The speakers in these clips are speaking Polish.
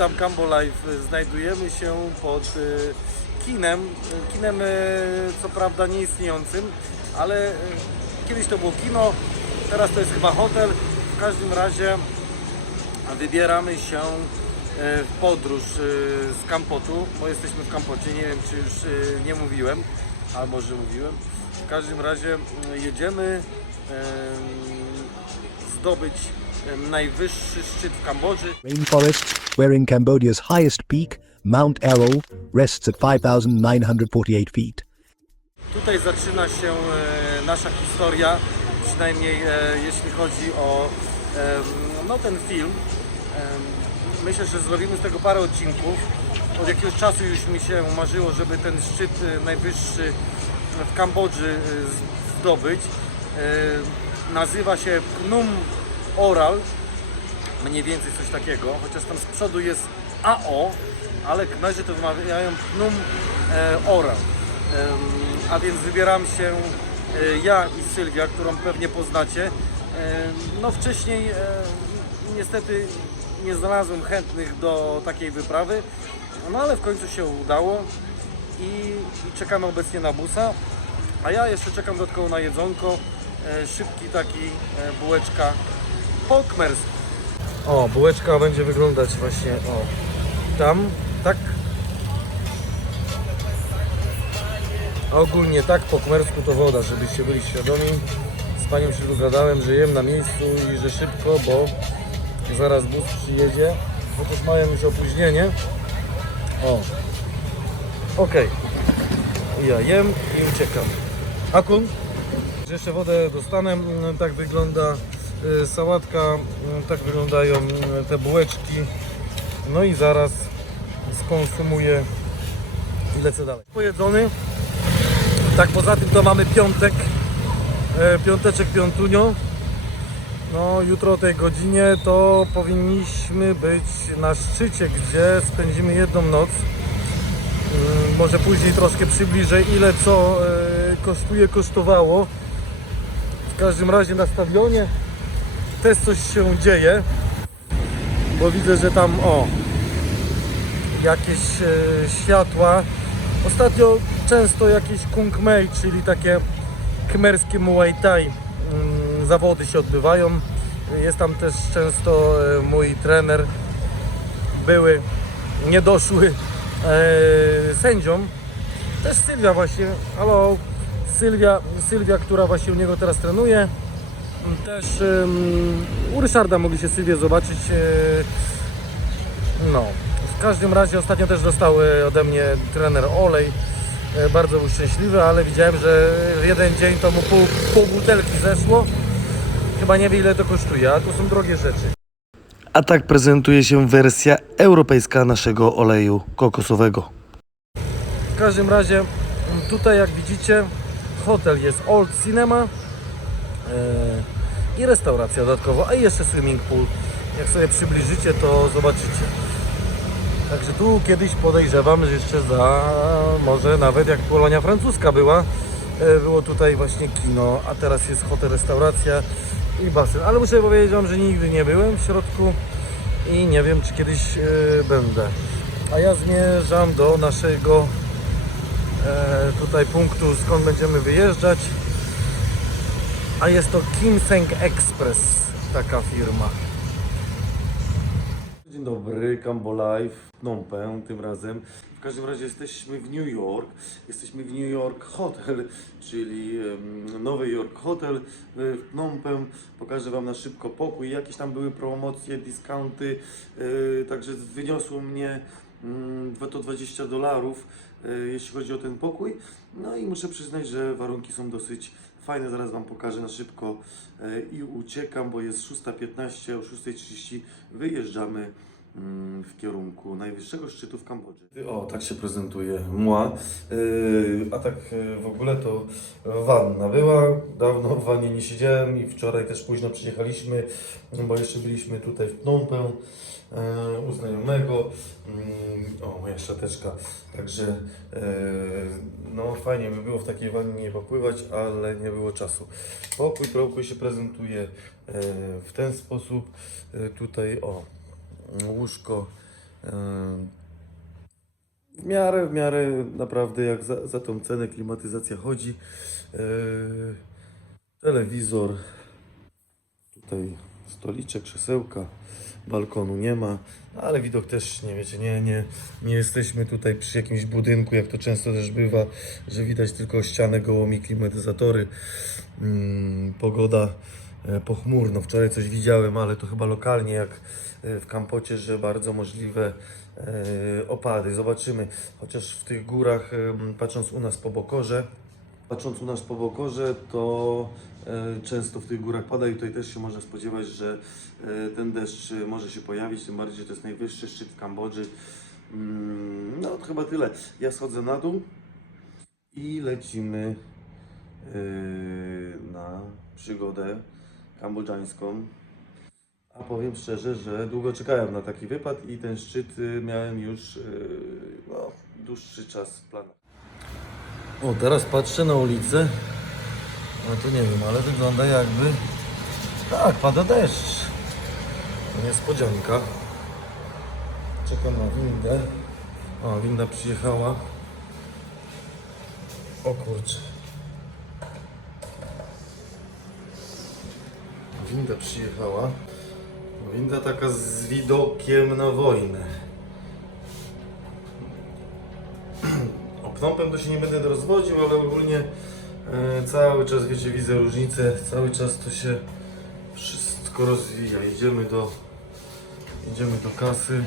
witam Cambo Live. Znajdujemy się pod e, kinem, e, kinem e, co prawda nieistniejącym, ale e, kiedyś to było kino, teraz to jest chyba hotel. W każdym razie wybieramy się e, w podróż e, z Kampotu, bo jesteśmy w Kampocie, nie wiem czy już e, nie mówiłem, a może mówiłem. W każdym razie jedziemy em, zdobyć najwyższy szczyt w Kambodży. Rainforest, wherein Cambodia's highest peak, Mount Arrow, rests at 5,948 feet. Tutaj zaczyna się e, nasza historia, przynajmniej e, jeśli chodzi o em, no, ten film. Em, Myślę, że zrobimy z tego parę odcinków. Od jakiegoś czasu już mi się marzyło, żeby ten szczyt e, najwyższy w Kambodży e, zdobyć. E, Nazywa się Phnom Oral, mniej więcej coś takiego, chociaż tam z przodu jest AO, ale Khmerzy to wymawiają Phnom e, Oral. Em, A więc wybieram się e, ja i Sylwia, którą pewnie poznacie. Em, No wcześniej e, niestety nie znalazłem chętnych do takiej wyprawy, no ale w końcu się udało i, i czekamy obecnie na busa. A ja jeszcze czekam dodatkowo na jedzonko, e, szybki taki e, bułeczka po kmersku. O, bułeczka będzie wyglądać właśnie o tam, tak. A ogólnie tak po kmersku to woda, żebyście byli świadomi. Z panią się dogadałem, że jem na miejscu i że szybko, bo zaraz bus przyjedzie. Chociaż mają już opóźnienie. O. Okej. Ja jem i uciekam. Akun? Jeszcze wodę dostanę. Mm, Tak wygląda sałatka, mm, tak wyglądają mm, te bułeczki. No i zaraz skonsumuję i lecę dalej. Pojedzony. Tak poza tym to mamy piątek. E, Piąteczek, piątunio. No jutro o tej godzinie to powinniśmy być na szczycie, gdzie spędzimy jedną noc. Mm, Może później troszkę przybliżę ile co e, kosztuje, kosztowało. W każdym razie na stadionie też coś się dzieje, bo widzę, że tam o jakieś e, światła. Ostatnio często jakieś kung mei, czyli takie kmerskie muay thai mm, zawody się odbywają. Jest tam też często e, mój trener, były, niedoszły e, sędzią. Też Sylwia właśnie, halo, Sylwia, Sylwia, która właśnie u niego teraz trenuje. Też u Ryszarda mogliście Sylwię zobaczyć. E, no, w każdym razie ostatnio też dostał e, ode mnie trener olej. E, Bardzo był szczęśliwy, ale widziałem, że w jeden dzień to mu pół, pół butelki zeszło. Chyba nie wie ile to kosztuje, a to są drogie rzeczy. A tak prezentuje się wersja europejska naszego oleju kokosowego. W każdym razie tutaj jak widzicie hotel jest Old Cinema i restauracja dodatkowo, a jeszcze swimming pool. Jak sobie przybliżycie to zobaczycie. Także tu kiedyś podejrzewam, że jeszcze za może nawet jak Polonia francuska była, e, było tutaj właśnie kino, a teraz jest hotel, restauracja i basen. Ale muszę powiedzieć Wam, że nigdy nie byłem w środku i nie wiem czy kiedyś e, będę. A ja zmierzam do naszego e, tutaj punktu, skąd będziemy wyjeżdżać. A jest to Kim Seng Express, taka firma. Dzień dobry, Cambo Live, Phnom Penh tym razem. W każdym razie jesteśmy w New York. Jesteśmy w New York Hotel, czyli Nowy York Hotel w Phnom Penh. Pokażę Wam na szybko pokój. Jakieś tam były promocje, discounty, e, także wyniosło mnie mm, to 20 dolarów, e, jeśli chodzi o ten pokój. No i muszę przyznać, że warunki są dosyć fajne. Zaraz Wam pokażę na szybko e, i uciekam, bo jest 6.15, o 6.30 wyjeżdżamy w kierunku najwyższego szczytu w Kambodży. O, tak się prezentuje mła. Yy, a tak yy, w ogóle to wanna była. Dawno w wannie nie siedziałem i wczoraj też późno przyjechaliśmy, bo jeszcze byliśmy tutaj w Phnom e, u znajomego. Mm, O, moja szczoteczka. Także e, no fajnie by było w takiej wannie popływać, ale nie było czasu. Pokój, pokój się prezentuje e, w ten sposób. E, Tutaj o, łóżko W miarę, w miarę naprawdę jak za, za tą cenę klimatyzacja chodzi. E, telewizor, tutaj stoliczek, krzesełka, balkonu nie ma, ale widok też nie wiecie, nie, nie, nie jesteśmy tutaj przy jakimś budynku, jak to często też bywa, że widać tylko ścianę gołomi, klimatyzatory, mm, pogoda pochmurno. Wczoraj coś widziałem, ale to chyba lokalnie jak e, w Kampocie, że bardzo możliwe e, opady. Zobaczymy, chociaż w tych górach, patrząc u nas po Bokorze, Patrząc u nas po Bokorze, to e, często w tych górach pada i tutaj też się można spodziewać, że e, ten deszcz e, może się pojawić, tym bardziej, że to jest najwyższy szczyt w Kambodży. Mm, no chyba tyle. Ja schodzę na dół i lecimy e, na przygodę kambodżańską. A powiem szczerze, że długo czekałem na taki wypad i ten szczyt e, miałem już e, no, dłuższy czas w planach. O, teraz patrzę na ulicę. No to nie wiem, ale wygląda jakby. Tak, pada deszcz. Niespodzianka. Czekam na windę. O, winda przyjechała. O kurczę. Winda przyjechała. Winda taka z widokiem na wojnę. Knąpem to się nie będę rozwodził, ale ogólnie e, cały czas, wiecie, widzę różnicę, cały czas to się wszystko rozwija. Idziemy do, idziemy do kasy,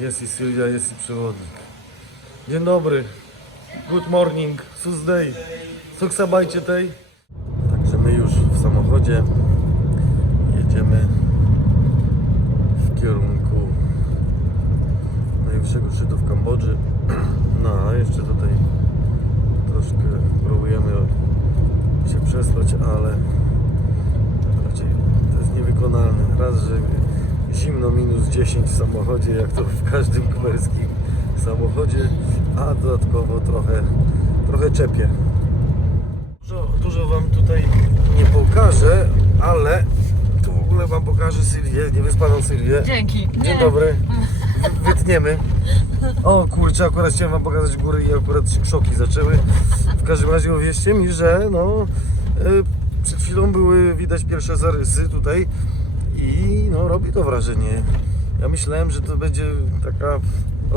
jest i Sylwia, jest i przewodnik. Dzień dobry, good morning, Tuesday, suksabajcie tej. Także my już w samochodzie jedziemy w kierunku najwyższego szczytu w Kambodży. No, a jeszcze tutaj troszkę próbujemy się przesłać, ale raczej to jest niewykonalne. Raz, że zimno minus 10 w samochodzie, jak to w każdym kmerskim samochodzie, a dodatkowo trochę, trochę czepie. Dużo, dużo Wam tutaj nie pokażę, ale ogóle Wam pokażę Sylwię, niewyspaną Sylwię. Dzięki. Dzień dobry. Wy- Wytniemy. O kurczę, akurat chciałem wam pokazać góry i akurat się krzoki zaczęły. W każdym razie uwierzcie mi, że no y, przed chwilą były widać pierwsze zarysy tutaj i no robi to wrażenie. Ja myślałem, że to będzie taka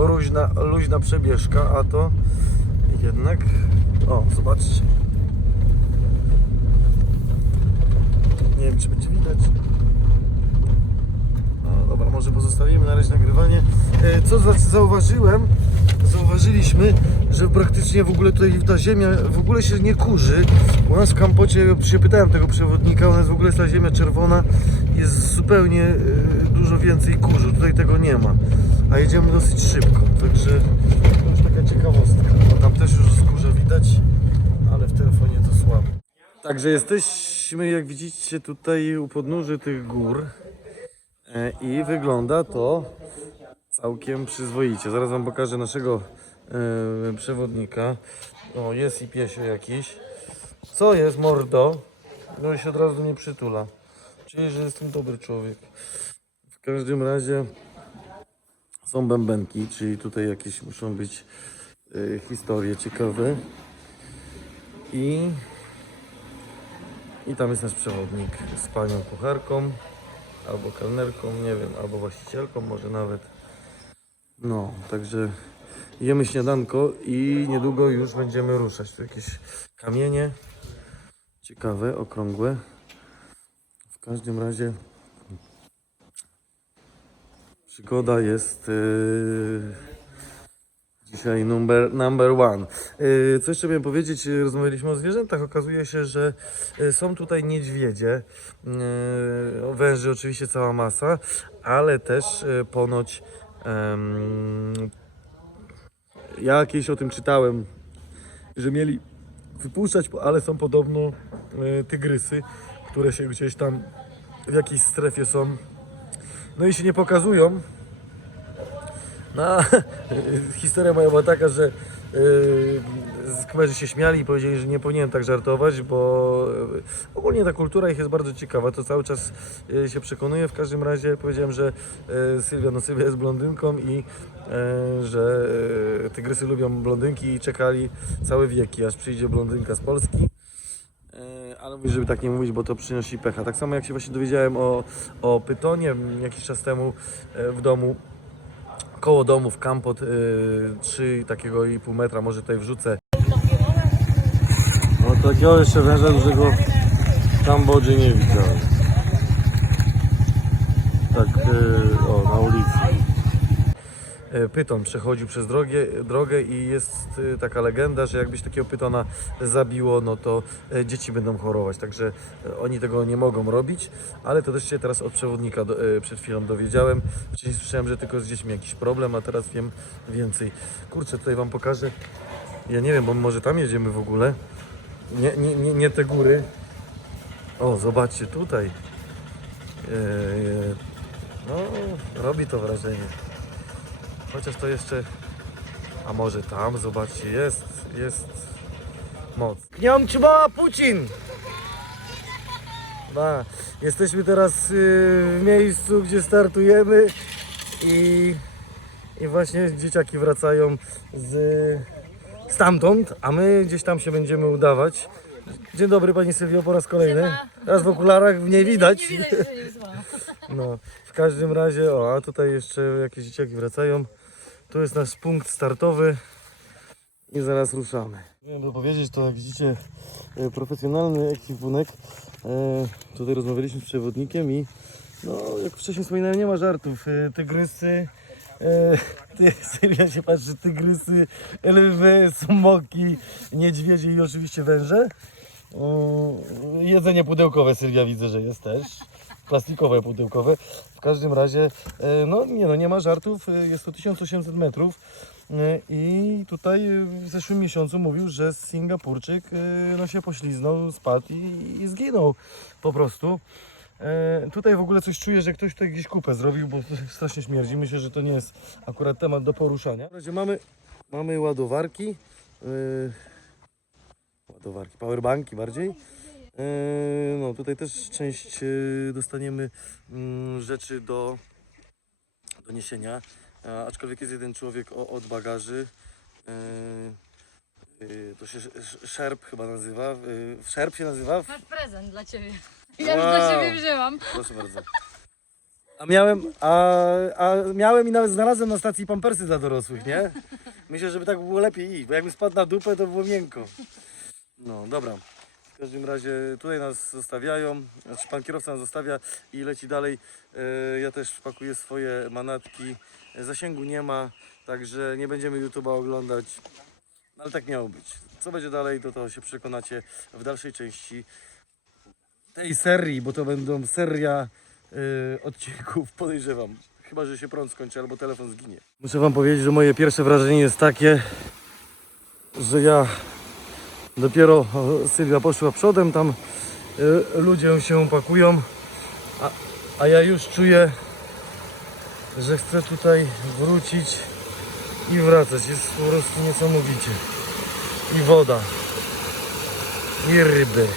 luźna, luźna przebieżka, a to jednak o, zobaczcie. Nie wiem, czy będzie widać. Dobra, może pozostawimy na razie nagrywanie. E, Co za- zauważyłem? Zauważyliśmy, że praktycznie w ogóle tutaj ta ziemia w ogóle się nie kurzy. U nas w Kampocie, się pytałem tego przewodnika, u nas w ogóle jest ta ziemia czerwona, jest zupełnie e, dużo więcej kurzu. Tutaj tego nie ma. A jedziemy dosyć szybko, także to już taka ciekawostka. No tam też już skórze widać, ale w telefonie to słabo. Także jesteśmy, jak widzicie, tutaj u podnóży tych gór. E, I wygląda to całkiem przyzwoicie. Zaraz Wam pokażę naszego e, przewodnika. O, jest i piesio jakiś. Co jest, mordo? No się od razu nie przytula. Czyli, że jestem dobry człowiek. W każdym razie są bębenki, czyli tutaj jakieś muszą być e, historie ciekawe. I, I tam jest nasz przewodnik z panią kucharką albo kelnerką, nie wiem, albo właścicielką może nawet. No, także jemy śniadanko i niedługo już będziemy ruszać. Tu jakieś kamienie ciekawe, okrągłe. W każdym razie przygoda jest yy, dzisiaj number, number one. Yy, co jeszcze miałem powiedzieć? Rozmawialiśmy o zwierzętach. Okazuje się, że yy, są tutaj niedźwiedzie. Yy, węży oczywiście cała masa, ale też ponoć em, ja kiedyś o tym czytałem, że mieli wypuszczać, ale są podobno tygrysy, które się gdzieś tam w jakiejś strefie są. No i się nie pokazują. No, historia moja była taka, że yy, się śmiali i powiedzieli, że nie powinienem tak żartować, bo yy, ogólnie ta kultura ich jest bardzo ciekawa, to cały czas yy, się przekonuję. W każdym razie powiedziałem, że yy, Sylwia, no Sylwia jest blondynką i że tygrysy lubią blondynki i czekali całe wieki, aż przyjdzie blondynka z Polski. Ale mówię, żeby tak nie mówić, bo to przynosi pecha. Tak samo jak się właśnie dowiedziałem o, o pytonie jakiś czas temu w domu, koło domu w Kampot, y, 3 takiego i pół metra, może tutaj wrzucę. No takiego jeszcze węża dużego w Kambodży nie widziałem. Tak, y, o, na ulicy. E, Pyton przechodził przez drogę, drogę i jest e, taka legenda, że jakbyś takiego pytona zabiło, no to e, dzieci będą chorować. Także e, oni tego nie mogą robić, ale to też się teraz od przewodnika do, e, przed chwilą dowiedziałem. Wcześniej słyszałem, że tylko z dziećmi jakiś problem, a teraz wiem więcej. Kurczę, tutaj Wam pokażę. Ja nie wiem, bo może tam jedziemy w ogóle. Nie, nie, nie, nie te góry. O, zobaczcie tutaj. E, e, no, robi to wrażenie. Chociaż to jeszcze. A może tam, zobaczcie, jest, jest moc. Dniom Czba Pucin! Da. Jesteśmy teraz y, w miejscu, gdzie startujemy i, i właśnie dzieciaki wracają z, stamtąd, a my gdzieś tam się będziemy udawać. Dzień dobry Pani Sylwio po raz kolejny. Teraz w okularach nie widać. No, w każdym razie, o, a tutaj jeszcze jakieś dzieciaki wracają. Tu jest nasz punkt startowy i zaraz ruszamy. Miałem to powiedzieć, to jak widzicie, e, profesjonalny ekwipunek. E, Tutaj rozmawialiśmy z przewodnikiem i no, jak wcześniej wspominałem, nie ma żartów. E, Tygrysy, e, ty, Sylwia się patrzy, tygrysy, lwy, smoki, niedźwiedzie i oczywiście węże. E, Jedzenie pudełkowe Sylwia widzę, że jest też. Plastikowe pudełkowe. W każdym razie, e, no nie, no nie ma żartów. e, Jest to 1800 metrów. E, I tutaj w zeszłym miesiącu mówił, że Singapurczyk no, się pośliznął, spadł i, i zginął po prostu. E, tutaj w ogóle coś czuję, że ktoś tutaj gdzieś kupę zrobił, bo strasznie śmierdzi. Myślę, że to nie jest akurat temat do poruszania. W razie mamy, mamy ładowarki. e, ładowarki, powerbanki bardziej. E, No tutaj też część e, dostaniemy mm, rzeczy do, do niesienia. Aczkolwiek jest jeden człowiek od bagaży. E, To się sz- szerb chyba nazywa. Szerb się nazywa? Masz prezent dla ciebie. Ja już Wow. dla ciebie wzięłam. Proszę bardzo. A miałem, a, a miałem i nawet znalazłem na stacji pampersy dla dorosłych, nie? Myślę, żeby tak było lepiej iść, bo jakbym spadł na dupę, to było miękko. No, dobra. W każdym razie tutaj nas zostawiają, znaczy pan kierowca nas zostawia i leci dalej. E, Ja też pakuję swoje manatki. E, Zasięgu nie ma, także nie będziemy YouTube'a oglądać. No, Ale tak miało być. Co będzie dalej, to to się przekonacie w dalszej części tej serii, bo to będą seria y, odcinków, podejrzewam. Chyba, że się prąd skończy albo telefon zginie. Muszę wam powiedzieć, że moje pierwsze wrażenie jest takie, że ja dopiero o, Sylwia poszła przodem, tam y, ludzie się pakują, a, a ja już czuję, że chcę tutaj wrócić i wracać. Jest po prostu niesamowicie. I woda. I ryby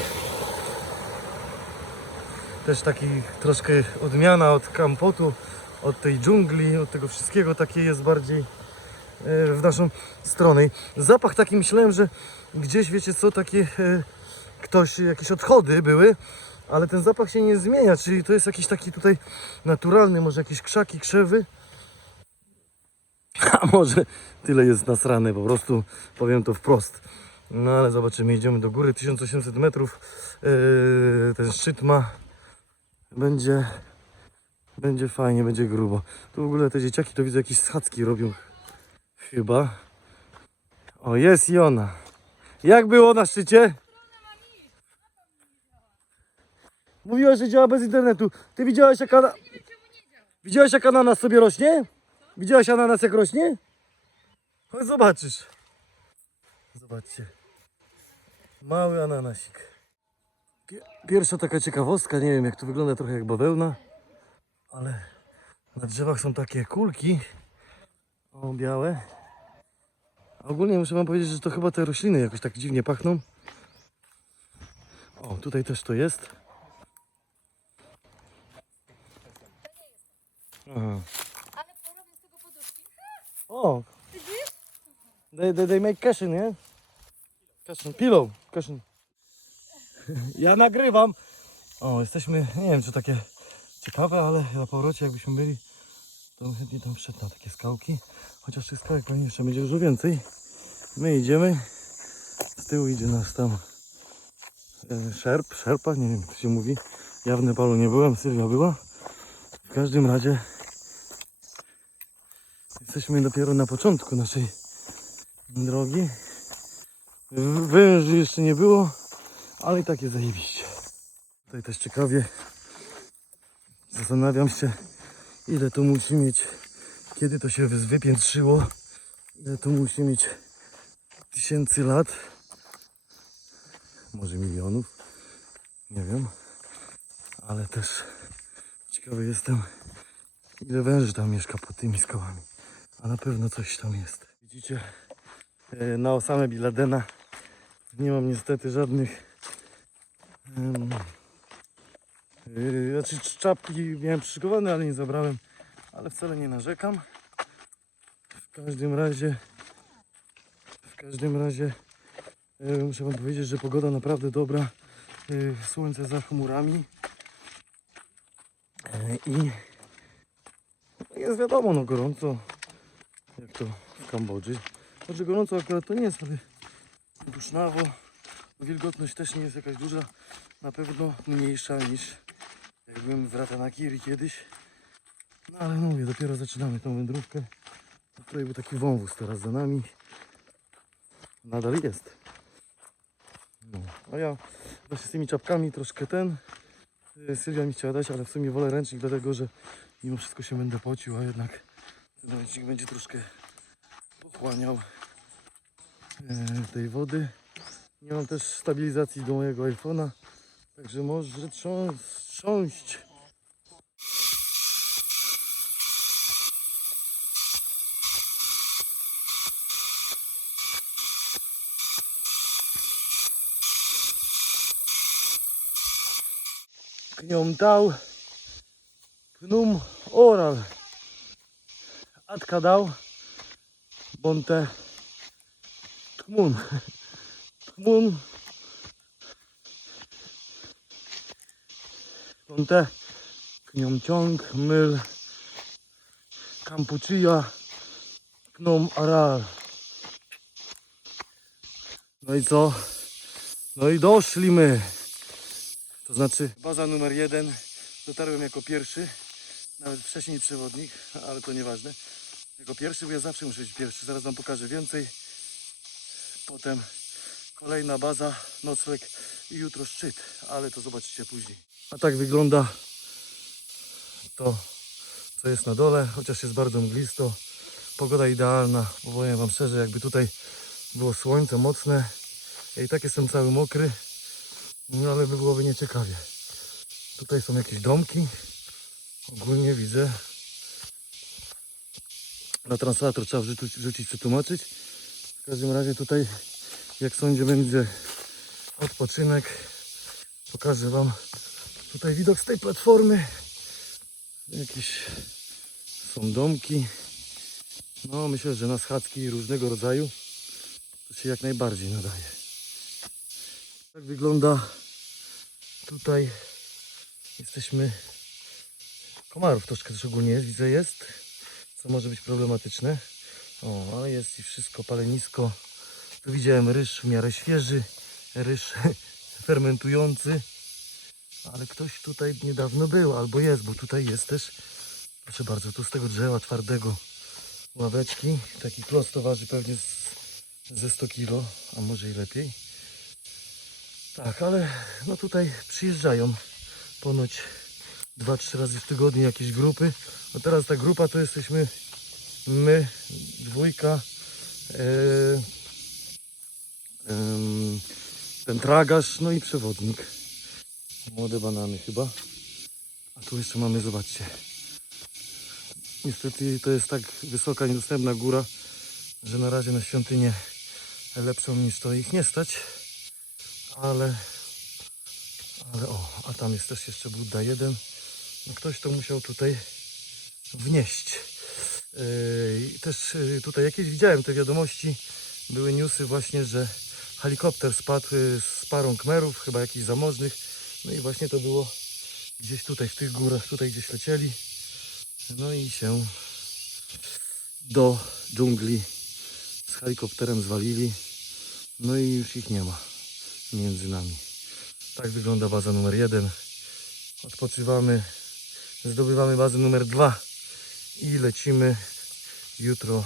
też taki troszkę odmiana od kampotu, od tej dżungli, od tego wszystkiego, takie jest bardziej e, w naszą stronę. Zapach taki myślałem, że gdzieś wiecie co, takie e, ktoś, jakieś odchody były, ale ten zapach się nie zmienia, czyli to jest jakiś taki tutaj naturalny, może jakieś krzaki, krzewy. A może tyle jest nasrane, po prostu powiem to wprost. No ale zobaczymy, idziemy do góry, 1800 metrów, e, ten szczyt ma będzie, będzie fajnie, będzie grubo. Tu w ogóle te dzieciaki to widzę jakieś schadzki robią. Chyba. O, jest i ona. Jak było na szczycie? Mówiłaś, że działa bez internetu. Ty widziałaś jak ana... Widziałaś jak ananas sobie rośnie? Widziałaś ananas jak rośnie? Chodź zobaczysz. Zobaczcie. Mały ananasik. Pie- Pierwsza taka ciekawostka, nie wiem jak to wygląda trochę jak bawełna, ale na drzewach są takie kulki. O, białe. Ogólnie muszę wam powiedzieć, że to chyba te rośliny jakoś tak dziwnie pachną. O, tutaj też to jest. Aha. Ale porobię z tego poduszki. O! They, they, they make cushion, nie? Cushion, pillow, cushion. Ja nagrywam. O, jesteśmy, nie wiem czy takie ciekawe, ale na powrocie jakbyśmy byli, to chętnie tam wszedł na takie skałki. Chociaż tych skałek pewnie jeszcze będzie dużo więcej. My idziemy. Z tyłu idzie nas tam e, szerp, szerpa, nie wiem jak to się mówi. Ja w Nepalu nie byłem, Sylwia była. W każdym razie Jesteśmy dopiero na początku naszej drogi. Węży jeszcze nie było, ale i tak jest zajebiście. Tutaj też ciekawie zastanawiam się, ile to musi mieć, kiedy to się wy- wypiętrzyło, ile to musi mieć? Tysięcy lat, może milionów, nie wiem, ale też ciekawy jestem, ile węży tam mieszka pod tymi skałami. A na pewno coś tam jest. Widzicie, e, na Osamę Biladena nie mam niestety żadnych em, e, znaczy czapki miałem przyszykowane, ale nie zabrałem, ale wcale nie narzekam. W każdym razie w każdym razie e, muszę wam powiedzieć, że pogoda naprawdę dobra. E, Słońce za chmurami. I jest wiadomo, no gorąco, jak to w Kambodży. Znaczy gorąco akurat to nie jest, ale dusznawo. Wilgotność też nie jest jakaś duża. Na pewno mniejsza niż jak byłem w Ratanakiri kiedyś. No ale mówię, dopiero zaczynamy tą wędrówkę. Tutaj był taki wąwóz teraz za nami. Nadal jest. No. A ja właśnie z tymi czapkami troszkę ten. y, Sylwia mi chciała dać, ale w sumie wolę ręcznik, dlatego że mimo wszystko się będę pocił, a jednak ten ręcznik będzie troszkę pochłaniał e, tej wody. Nie mam też stabilizacji do mojego iPhone'a, także może trząs, trząść. Kniom dał Pnum oral. Atkadał Bonte Tmun. Tmun Bonte Kniomciąg Myl Kampuchia Pnom Aral No i co? No i doszli my to znaczy baza numer jeden dotarłem jako pierwszy nawet wcześniej przewodnik, ale to nieważne. Jako pierwszy, bo ja zawsze muszę być pierwszy. Zaraz Wam pokażę więcej. Potem kolejna baza, nocleg i jutro szczyt, ale to zobaczycie później. A tak wygląda to, co jest na dole, chociaż jest bardzo mglisto. Pogoda idealna, bo powiem Wam szczerze, jakby tutaj było słońce mocne, ja i tak jestem cały mokry, no ale by byłoby nieciekawie. Tutaj są jakieś domki, Ogólnie widzę. Na translator trzeba wrzucić, wrzucić przetłumaczyć. W każdym razie tutaj, jak sądzę, będzie odpoczynek. Pokażę Wam tutaj widok z tej platformy. Jakieś są domki. No, myślę, że na schadzki różnego rodzaju to się jak najbardziej nadaje. Tak wygląda tutaj. Jesteśmy Komarów troszkę też ogólnie jest, widzę jest, co może być problematyczne. O, ale jest i wszystko palenisko. Tu widziałem ryż w miarę świeży, ryż fermentujący. Ale ktoś tutaj niedawno był, albo jest, bo tutaj jest też, proszę bardzo, tu z tego drzewa twardego ławeczki. Taki klos to waży pewnie z, ze 100 kilo, a może i lepiej. Tak, ale no tutaj przyjeżdżają ponoć dwa, trzy razy w tygodniu jakieś grupy. A teraz ta grupa to jesteśmy my, dwójka, em, ten tragarz, no i przewodnik. Młode banany chyba. A tu jeszcze mamy, zobaczcie, Niestety to jest tak wysoka, niedostępna góra, że na razie na świątynię lepszą niż to ich nie stać. Ale, ale o, a tam jest też jeszcze Budda jeden. No ktoś to musiał tutaj wnieść. Yy, też yy, tutaj jakieś widziałem te wiadomości, były newsy właśnie, że helikopter spadł yy, z parą kmerów, chyba jakichś zamożnych. No i właśnie to było gdzieś tutaj w tych górach, tutaj gdzieś lecieli. No i się do dżungli z helikopterem zwalili. No i już ich nie ma między nami. Tak wygląda baza numer jeden. Odpoczywamy, zdobywamy bazę numer dwa i lecimy jutro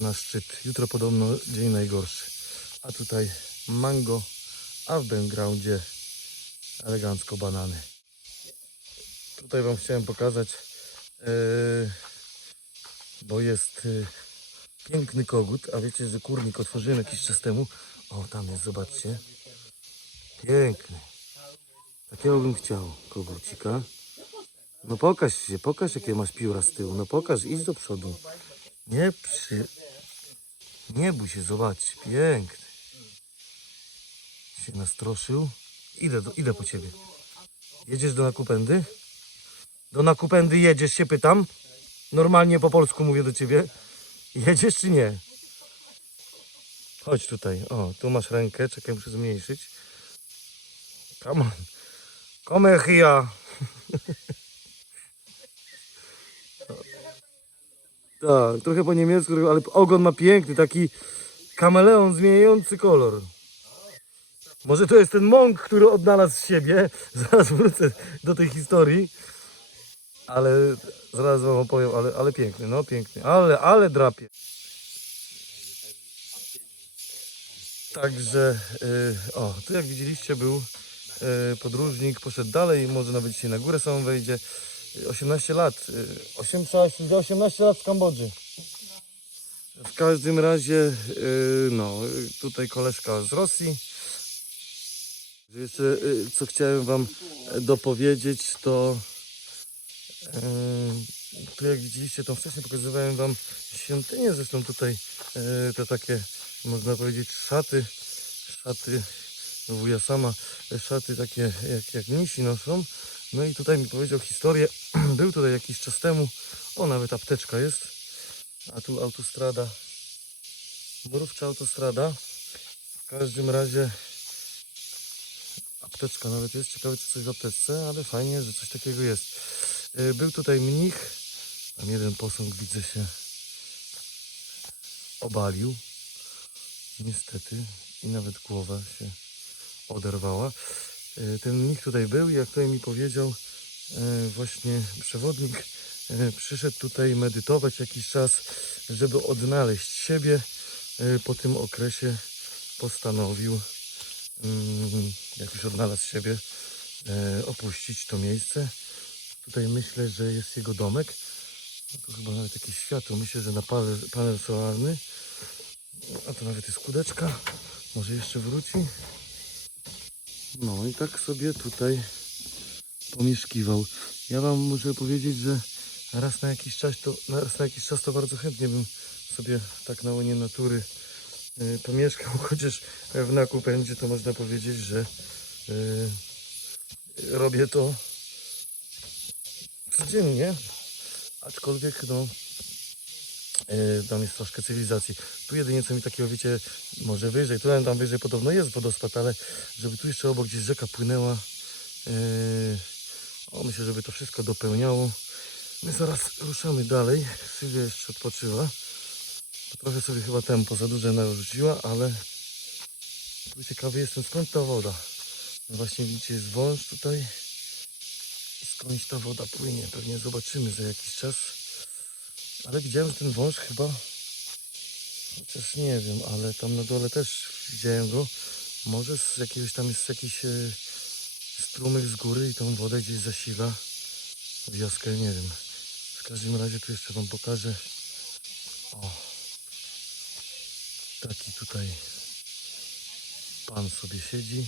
na szczyt. Jutro podobno dzień najgorszy. A tutaj mango, a w backgroundzie elegancko banany. Tutaj Wam chciałem pokazać, yy, bo jest yy, piękny kogut, a wiecie, że kurnik otworzyłem jakiś czas temu. O, tam jest, zobaczcie. Piękny. Takiego bym chciał, kogucika. No pokaż się, pokaż jakie masz pióra z tyłu. No pokaż, idź do przodu. Nie przy... Nie bój się, zobaczcie, piękny. Się nastroszył. Idę, do, idę po ciebie. Jedziesz do Nakupędy? Do Nakupędy jedziesz, się pytam. Normalnie po polsku mówię do ciebie. Jedziesz czy nie? Chodź tutaj. O, tu masz rękę. Czekaj, muszę zmniejszyć. Come on. Come here. Tak, trochę po niemiecku, ale ogon ma piękny, taki kameleon zmieniający kolor. Może to jest ten mąk, który odnalazł siebie. Zaraz wrócę do tej historii. Ale zaraz wam opowiem, ale, ale piękny, no piękny. Ale, ale drapie. Także, y, o, tu jak widzieliście był y, podróżnik, poszedł dalej, może nawet dzisiaj na górę samą wejdzie. Y, 18 lat, y, 8, trzeba się- 18 lat w Kambodży. W każdym razie, y, no, y, tutaj koleżka z Rosji. Jeszcze y, co chciałem wam e, dopowiedzieć, to Yy, Tu jak widzieliście, to wcześniej pokazywałem wam świątynię, zresztą tutaj yy, te takie, można powiedzieć, szaty, szaty wuja sama, szaty takie jak, jak mnisi noszą. No i tutaj mi powiedział historię, był tutaj jakiś czas temu, o nawet apteczka jest, a tu autostrada, borówcza autostrada. W każdym razie apteczka nawet jest, ciekawe czy coś w apteczce, ale fajnie, że coś takiego jest. Y, Był tutaj mnich, tam jeden posąg widzę się obalił, niestety, i nawet głowa się oderwała. Y, Ten mnich tutaj był i jak tutaj mi powiedział y, właśnie przewodnik, przyszedł tutaj medytować jakiś czas, żeby odnaleźć siebie. Po tym okresie postanowił, jak już odnalazł siebie, y, opuścić to miejsce. Tutaj myślę, że jest jego domek. No to chyba nawet jakieś światło. Myślę, że na panel, panel solarny. A to nawet jest kudeczka. Może jeszcze wróci. No i tak sobie tutaj pomieszkiwał. Ja wam muszę powiedzieć, że raz na jakiś czas to, raz na jakiś czas to bardzo chętnie bym sobie tak na łonie natury pomieszkał, chociaż w nakupędzie to można powiedzieć, że y, robię to codziennie, aczkolwiek no e, tam jest troszkę cywilizacji. Tu jedynie co mi takiego wiecie, może wyżej, tu tam wyżej podobno jest wodospad, ale żeby tu jeszcze obok gdzieś rzeka płynęła, o myślę, żeby to wszystko dopełniało. My zaraz ruszamy dalej, Sylwia jeszcze odpoczywa. Trochę sobie chyba tempo za duże narzuciła, ale ciekawy jestem skąd ta woda. No właśnie widzicie, jest wąż tutaj. I skądś ta woda płynie. Pewnie zobaczymy za jakiś czas. Ale widziałem, że ten wąż chyba. Chociaż nie wiem, ale tam na dole też widziałem go. Może z jakiegoś tam jest jakiś e, strumyk z góry i tą wodę gdzieś zasila wioskę, nie wiem. W każdym razie tu jeszcze wam pokażę. O. Taki tutaj pan sobie siedzi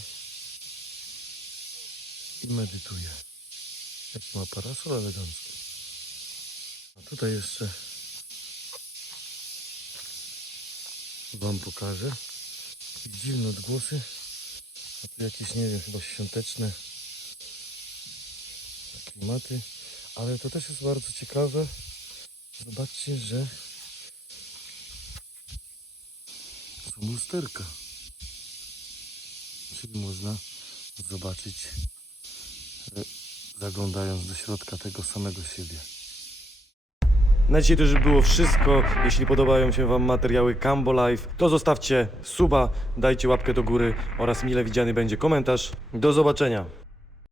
i medytuje. Jaki ma parasol elegancki. A tutaj jeszcze Wam pokażę. Dziwne odgłosy. A tu jakieś, nie wiem, chyba świąteczne klimaty. Ale to też jest bardzo ciekawe. Zobaczcie, że są lusterka. Czyli można zobaczyć, e, zaglądając do środka tego samego siebie. Na dzisiaj to już było wszystko. Jeśli podobają się Wam materiały Cambo Life, to zostawcie suba, dajcie łapkę do góry oraz mile widziany będzie komentarz. Do zobaczenia.